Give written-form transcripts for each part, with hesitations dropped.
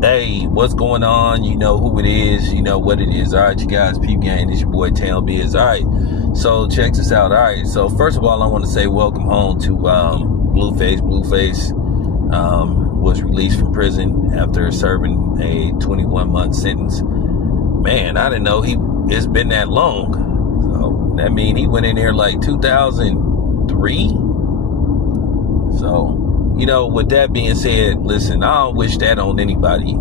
Hey, what's going on? You know who it is, you know what it is. All right, you guys, peep gang, it's your boy Town Biz. All right, so check this out. All right, so first of all, I want to say welcome home to Blueface. Blueface was released from prison after serving a 21-month sentence. Man, I didn't know it's been that long. So that means he went in there like 2003. So, you know, with that being said, listen, I don't wish that on anybody.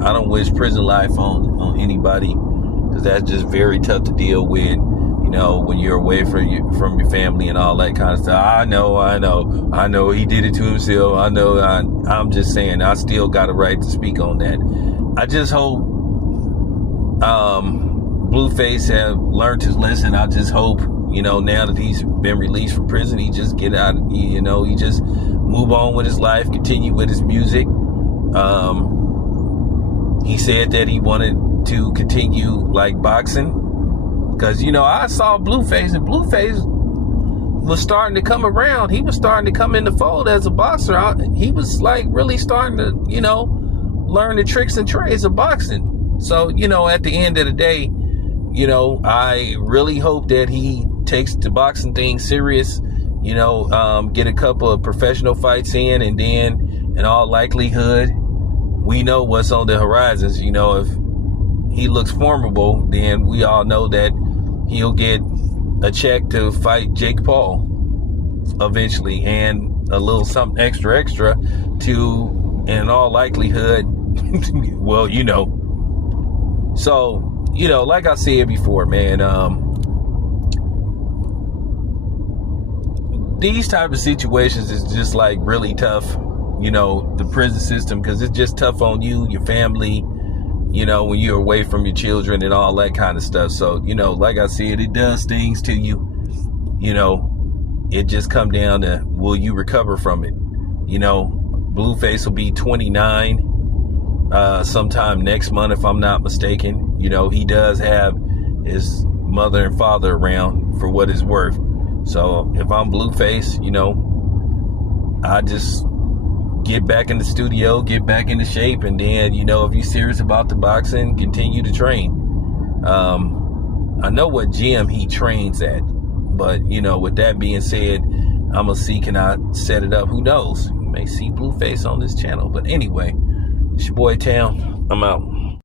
I don't wish prison life on anybody, because that's just very tough to deal with, you know, when you're away from your family and all that kind of stuff. I know he did it to himself. I'm just saying, I still got a right to speak on that. I just hope Blueface have learned his lesson. I just hope, you know, now that he's been released from prison, he just get out, you know, he just move on with his life, continue with his music. He said that he wanted to continue like boxing, because, you know, I saw Blueface, and Blueface was starting to come around. He was starting to come in the fold as a boxer. He was like really starting to, you know, learn the tricks and trades of boxing. So, you know, at the end of the day, you know, I really hope that he takes the boxing thing serious, you know, get a couple of professional fights in, and then in all likelihood, we know what's on the horizons. You know, if he looks formidable, then we all know that he'll get a check to fight Jake Paul eventually, and a little something extra to, in all likelihood, well, you know. So, you know, like I said before, man, these type of situations is just like really tough, you know, the prison system, because it's just tough on you, your family, you know, when you're away from your children and all that kind of stuff. So, you know, like I said, it does things to you, you know. It just come down to, will you recover from it? You know, Blueface will be 29 sometime next month, if I'm not mistaken. You know, he does have his mother and father around, for what it's worth. So if I'm Blueface, you know, I just get back in the studio, get back into shape, and then, you know, if you're serious about the boxing, continue to train. I know what gym he trains at, but, you know, with that being said, I'm gonna see, can I set it up? Who knows? You may see Blueface on this channel. But anyway, it's your boy Town. I'm out.